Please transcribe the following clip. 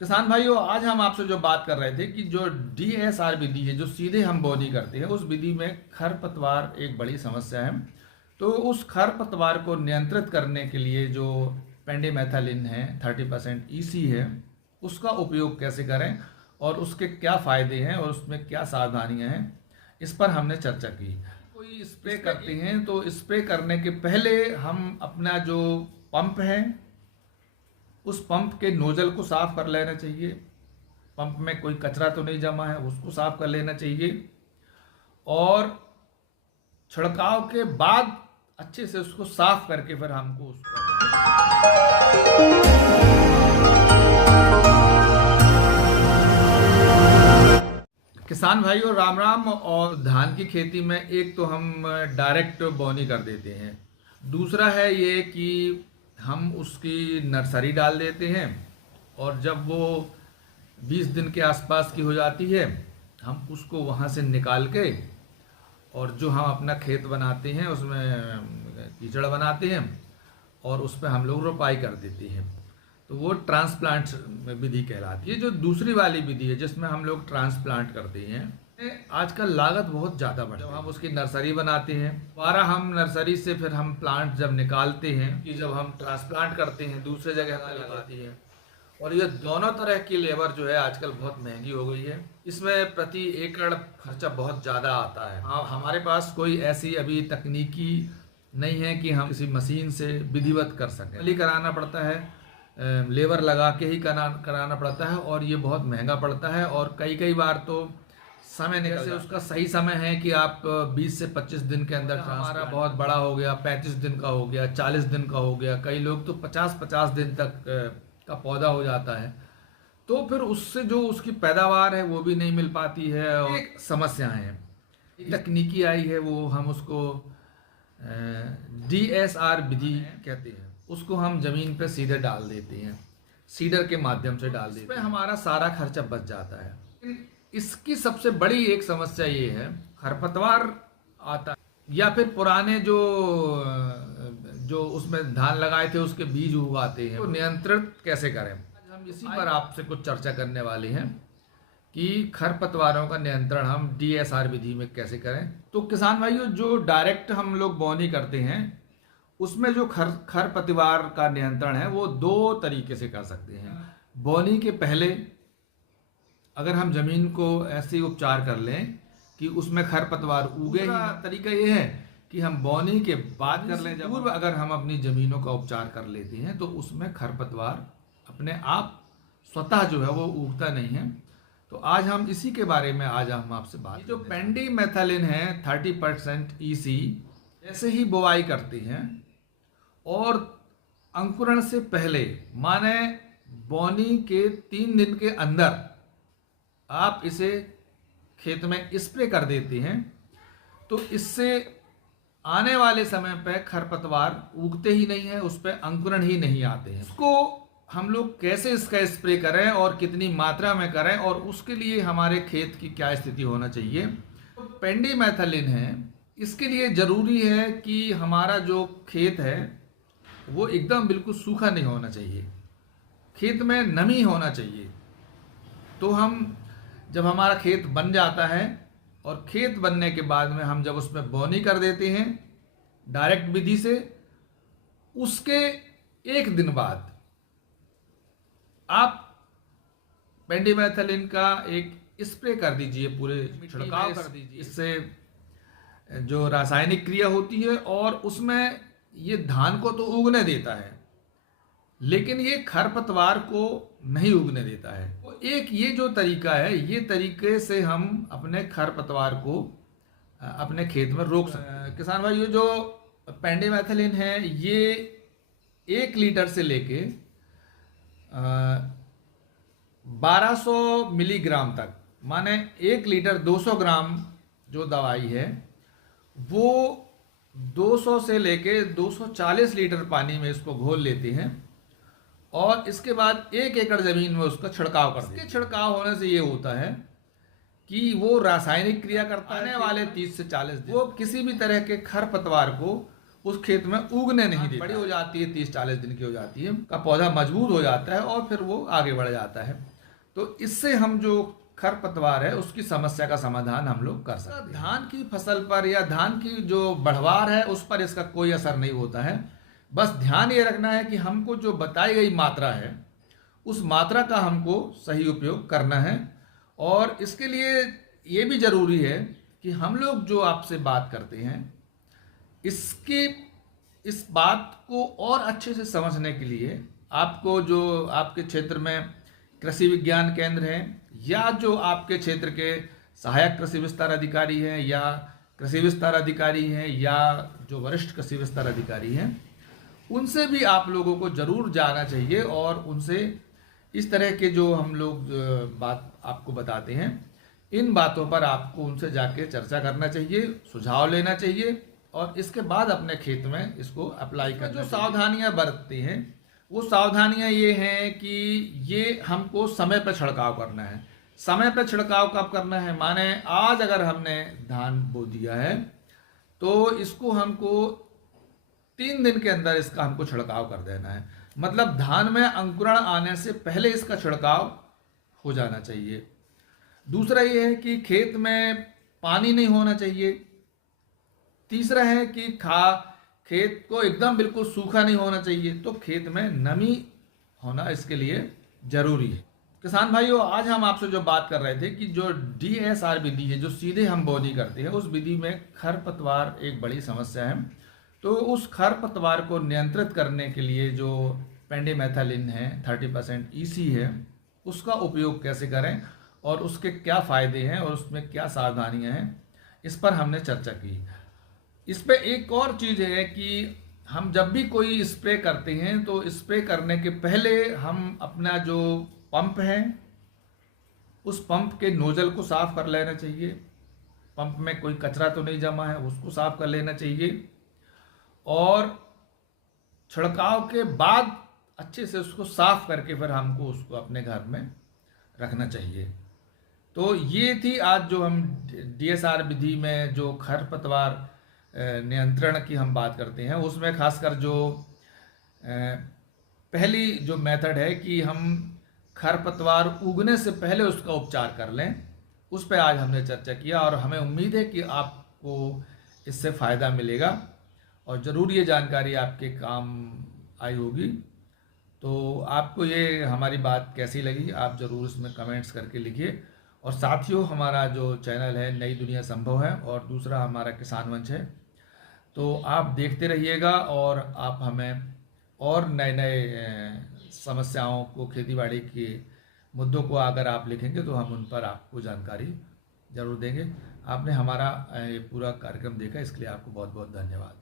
किसान भाइयों, आज हम आपसे जो बात कर रहे थे कि जो डीएसआर विधि है, जो सीधे हम बोनी करते हैं, उस विधि में खरपतवार एक बड़ी समस्या है। तो उस खरपतवार को नियंत्रित करने के लिए जो पेंडिमेथालिन है 30% ईसी है, उसका उपयोग कैसे करें और उसके क्या फ़ायदे हैं और उसमें क्या सावधानियां हैं, इस पर हमने चर्चा की। कोई स्प्रे करते हैं तो स्प्रे करने के पहले हम अपना जो पंप है, उस पंप के नोजल को साफ कर लेना चाहिए। पंप में कोई कचरा तो नहीं जमा है, उसको साफ कर लेना चाहिए। और छिड़काव के बाद अच्छे से उसको साफ करके फिर हमको उसको किसान भाइयों राम राम। और धान की खेती में एक तो हम डायरेक्ट बोनी कर देते हैं, दूसरा है ये कि हम उसकी नर्सरी डाल देते हैं और जब वो 20 दिन के आसपास की हो जाती है, हम उसको वहाँ से निकाल के और जो हम अपना खेत बनाते हैं उसमें कीचड़ बनाते हैं और उस पर हम लोग रोपाई कर देते हैं। तो वो ट्रांसप्लांट विधि कहलाती है। जो दूसरी वाली विधि है जिसमें हम लोग ट्रांसप्लांट करते हैं, आजकल लागत बहुत ज़्यादा बढ़, जब हम उसकी नर्सरी बनाते हैं, दोबारा हम नर्सरी से फिर हम प्लांट जब निकालते हैं, कि जब हम ट्रांसप्लांट करते हैं दूसरे जगह लगाती है, और ये दोनों तरह की लेबर जो है आजकल बहुत महंगी हो गई है। इसमें प्रति एकड़ खर्चा बहुत ज़्यादा आता है। हाँ, हमारे पास कोई ऐसी अभी तकनीकी नहीं है कि हम किसी मशीन से विधिवत कर सकें। कराना पड़ता है, लेबर लगा के ही कराना पड़ता है और ये बहुत महंगा पड़ता है। और कई बार तो समय निकल से उसका सही समय है कि आप 20 से 25 दिन के अंदर, हमारा बहुत बड़ा हो गया, 35 दिन का हो गया, 40 दिन का हो गया, कई लोग तो 50-50 दिन तक का पौधा हो जाता है। तो फिर उससे जो उसकी पैदावार है वो भी नहीं मिल पाती है और एक समस्याएं हैं। तकनीकी आई है, वो हम उसको डीएसआर विधि कहते हैं। उसको हम जमीन पे सीधे डाल देते हैं, सीडर के माध्यम से डाल देते हैं, हमारा सारा खर्चा बच जाता है। इसकी सबसे बड़ी एक समस्या ये है, खरपतवार आता है या फिर पुराने जो जो उसमें धान लगाए थे उसके बीज उगाते हैं, तो नियंत्रित कैसे करें। हम इसी पर आपसे कुछ चर्चा करने वाले हैं कि खरपतवारों का नियंत्रण हम डीएसआर विधि में कैसे करें। तो किसान भाइयों, जो डायरेक्ट हम लोग बोनी करते हैं उसमें जो खरपतवार का नियंत्रण है वो दो तरीके से कर सकते हैं। बोनी के पहले अगर हम जमीन को ऐसे ही उपचार कर लें कि उसमें खरपतवार उगे ही, तरीका ये है कि हम बोनी के बाद कर लें। जब पूर्व अगर हम अपनी जमीनों का उपचार कर लेते हैं तो उसमें खरपतवार अपने आप स्वतः जो है वो उगता नहीं है। तो आज हम इसी के बारे में हम आपसे बात, जो पेंडिमेथालिन है 30% ईसी, ऐसे ही बुवाई करते हैं और अंकुरण से पहले, माने बोनी के 3 दिन के अंदर आप इसे खेत में स्प्रे कर देते हैं। तो इससे आने वाले समय पर खरपतवार उगते ही नहीं है, उस पर अंकुरण ही नहीं आते हैं। उसको हम लोग कैसे इसका स्प्रे करें और कितनी मात्रा में करें और उसके लिए हमारे खेत की क्या स्थिति होना चाहिए। तो पेंडिमेथालिन है, इसके लिए ज़रूरी है कि हमारा जो खेत है वो एकदम बिल्कुल सूखा नहीं होना चाहिए, खेत में नमी होना चाहिए। तो हम जब हमारा खेत बन जाता है और खेत बनने के बाद में हम जब उसमें बोनी कर देते हैं डायरेक्ट विधि से, उसके 1 दिन बाद आप पेंडिमेथालिन का एक स्प्रे कर दीजिए, पूरे छिड़काव कर दीजिए। इससे जो रासायनिक क्रिया होती है और उसमें ये धान को तो उगने देता है लेकिन ये खरपतवार को नहीं उगने देता है। तो एक ये जो तरीका है, ये तरीके से हम अपने खरपतवार को अपने खेत में रोक सकते हैं। किसान भाई, ये जो पेंडिमेथालिन है ये 1 लीटर से लेके 1200 मिलीग्राम तक, माने 1 लीटर 200 ग्राम जो दवाई है वो 200 से लेके 240 लीटर पानी में इसको घोल लेते हैं और इसके बाद 1 एकड़ जमीन में उसका छिड़काव करते हैं। इसके छिड़काव होने से ये होता है कि वो रासायनिक क्रिया करता है, आने वाले 30 से 40 दिन वो किसी भी तरह के खरपतवार को उस खेत में उगने नहीं देता। बड़ी हो जाती है, 30-40 दिन की हो जाती है, का पौधा मजबूत हो जाता है और फिर वो आगे बढ़ जाता है। तो इससे हम जो खरपतवार है उसकी समस्या का समाधान हम लोग कर सकते हैं। धान की फसल पर या धान की जो बढ़वार है उस पर इसका कोई असर नहीं होता है। बस ध्यान ये रखना है कि हमको जो बताई गई मात्रा है उस मात्रा का हमको सही उपयोग करना है। और इसके लिए ये भी ज़रूरी है कि हम लोग जो आपसे बात करते हैं इसके इस बात को और अच्छे से समझने के लिए आपको जो आपके क्षेत्र में कृषि विज्ञान केंद्र हैं या जो आपके क्षेत्र के सहायक कृषि विस्तार अधिकारी हैं या कृषि विस्तार अधिकारी हैं या जो वरिष्ठ कृषि विस्तार अधिकारी हैं, उनसे भी आप लोगों को ज़रूर जाना चाहिए और उनसे इस तरह के जो हम लोग बात आपको बताते हैं इन बातों पर आपको उनसे जाके चर्चा करना चाहिए, सुझाव लेना चाहिए और इसके बाद अपने खेत में इसको अप्लाई करना। जो सावधानियां बरतती हैं वो सावधानियां ये हैं कि ये हमको समय पर छिड़काव करना है। समय पर छिड़काव कब करना है, माने आज अगर हमने धान बो दिया है तो इसको हमको 3 दिन के अंदर इसका हमको छिड़काव कर देना है। मतलब धान में अंकुरण आने से पहले इसका छिड़काव हो जाना चाहिए। दूसरा ये है कि खेत में पानी नहीं होना चाहिए। तीसरा है कि खेत को एकदम बिल्कुल सूखा नहीं होना चाहिए। तो खेत में नमी होना इसके लिए जरूरी है। किसान भाइयों, आज हम आपसे जो बात कर रहे थे कि जो DSR विधि है, जो सीधे हम बोनी करते हैं, उस विधि में खरपतवार एक बड़ी समस्या है। तो उस खरपतवार को नियंत्रित करने के लिए जो पेंडिमेथलिन है 30% EC है, उसका उपयोग कैसे करें और उसके क्या फ़ायदे हैं और उसमें क्या सावधानियां हैं, इस पर हमने चर्चा की। इस पे एक और चीज़ है कि हम जब भी कोई स्प्रे करते हैं तो स्प्रे करने के पहले हम अपना जो पंप है उस पंप के नोजल को साफ कर लेना चाहिए। पंप में कोई कचरा तो नहीं जमा है उसको साफ कर लेना चाहिए और छिड़काव के बाद अच्छे से उसको साफ करके फिर हमको उसको अपने घर में रखना चाहिए। तो ये थी आज जो हम DSR विधि में जो खरपतवार नियंत्रण की हम बात करते हैं, उसमें खासकर जो पहली जो मेथड है कि हम खरपतवार उगने से पहले उसका उपचार कर लें, उस पर आज हमने चर्चा किया और हमें उम्मीद है कि आपको इससे फ़ायदा मिलेगा और ज़रूर ये जानकारी आपके काम आई होगी। तो आपको ये हमारी बात कैसी लगी आप ज़रूर इसमें कमेंट्स करके लिखिए। और साथियों, हमारा जो चैनल है नई दुनिया संभव है और दूसरा हमारा किसान मंच है, तो आप देखते रहिएगा और आप हमें और नए नए समस्याओं को, खेतीबाड़ी के मुद्दों को अगर आप लिखेंगे तो हम उन पर आपको जानकारी ज़रूर देंगे। आपने हमारा ये पूरा कार्यक्रम देखा, इसके लिए आपको बहुत बहुत धन्यवाद।